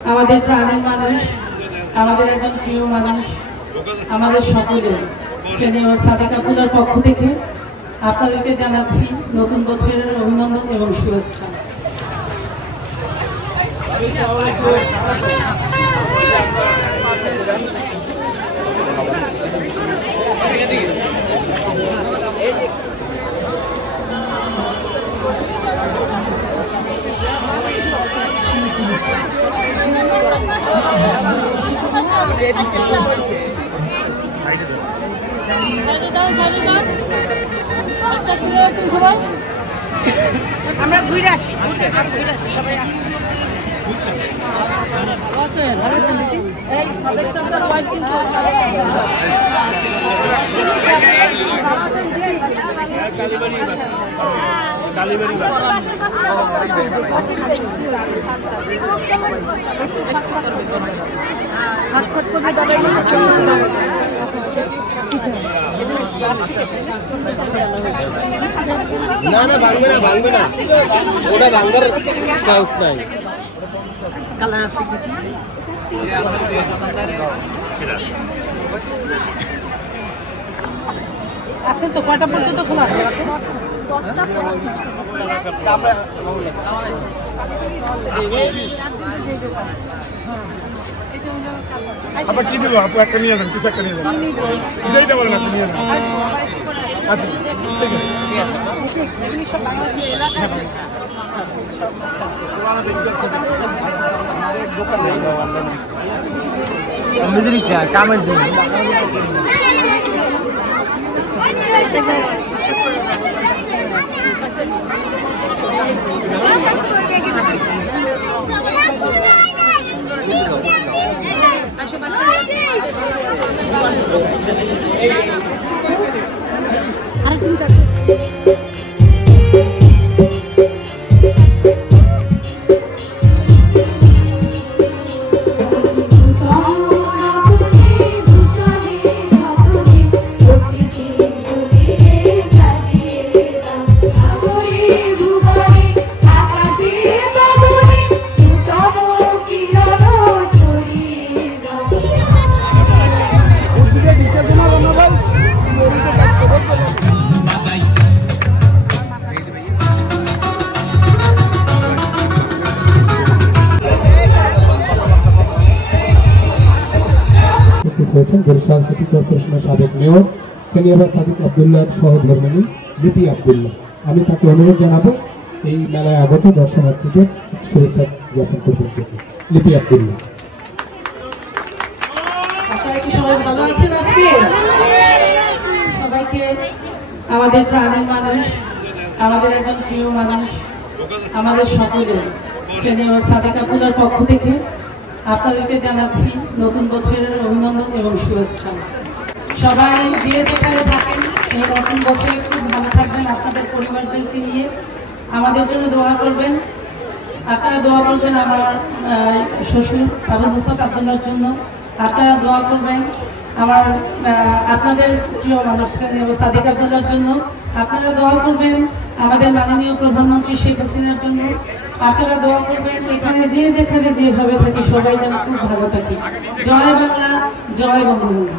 আমাদের প্রাণের মানুষ, আমাদের একজন প্রিয় মানুষ, আমাদের সকলের শ্রেণী ও সাদেক আব্দুল্লাহর পক্ষ থেকে আপনাদেরকে জানাচ্ছি নতুন বছরের অভিনন্দন এবং শুভেচ্ছা। আমরা ঘুরে আসি সবাই আসি। এই সাদেক চাচার ওয়াইফ কিন্তু না না ভাঙবে না ওটা ভাঙার চান্স নাই। কালার আছে আছে তো কয়টা পর্যন্ত খোলা আছে? 10টা আবার কি দেবো? আপু একটা নিয়ে যান, কিছু একটা নিয়ে যান, যেটা বলেন আপনি নিয়ে যান। আচ্ছা ঠিক আছে। জিনিসটা কামের জন্য বরিশাল সিটি কর্পোরেশনের সাবেক মেয়র সিনিয়র সাদেক আব্দুল্লাহর সহধর্মিণী লিপি আব্দুল্লাহ। আমি তাকে অনুরোধ জানাবো এই মেলায় আগত দর্শনার্থীদের শুভেচ্ছা জ্ঞাপন করবেন। লিপি আব্দুল্লাহ। আপনারা কি সবাই ভালো আছেন? আজকে সবাইকে আমাদের প্রাণের মানুষ, আমাদের একজন প্রিয় মানুষ, আমাদের সকলের শ্রেণী ও সাদেক আব্দুল্লাহর পক্ষ থেকে আপনাদেরকে জানাচ্ছি নতুন বছরের অভিনন্দন এবং শুভেচ্ছা। সবাই যে যেখানে থাকেন এই নতুন বছরে খুব ভালো থাকবেন, আপনাদের পরিবারদেরকে নিয়ে আমাদের জন্য দোয়া করবেন। আপনারা দোয়া করবেন আমার শ্বশুর আবুল হোসেন আব্দুল্লাহর জন্য, আপনারা দোয়া করবেন আমার আপনাদের প্রিয় মানুষ সাদেক আব্দুল্লাহর জন্য, আপনারা দোয়া করবেন আমাদের মাননীয় প্রধানমন্ত্রী শেখ হাসিনার জন্য, আপনারা দোয়া করবেন এখানে যে যেখানে যেভাবে থাকি সবাই যেন খুব ভালো থাকি। জয় বাংলা, জয় বঙ্গবন্ধু।